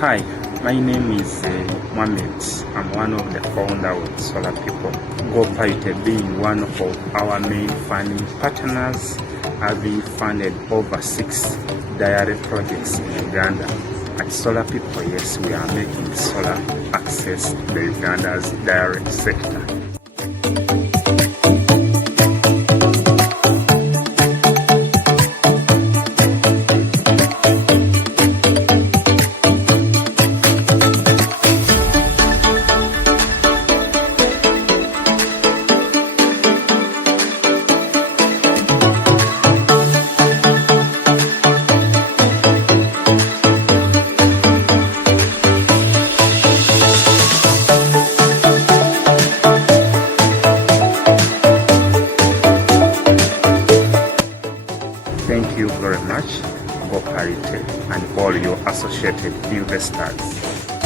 Hi, my name is Mwamed. I'm one of the founders of SolarPipo. Goparity being one of our main funding partners, having funded over 6 dairy projects in Uganda. At SolarPipo, yes, we are making solar access to the Uganda's dairy sector. Thank you very much, Goparity, and all your associated investors.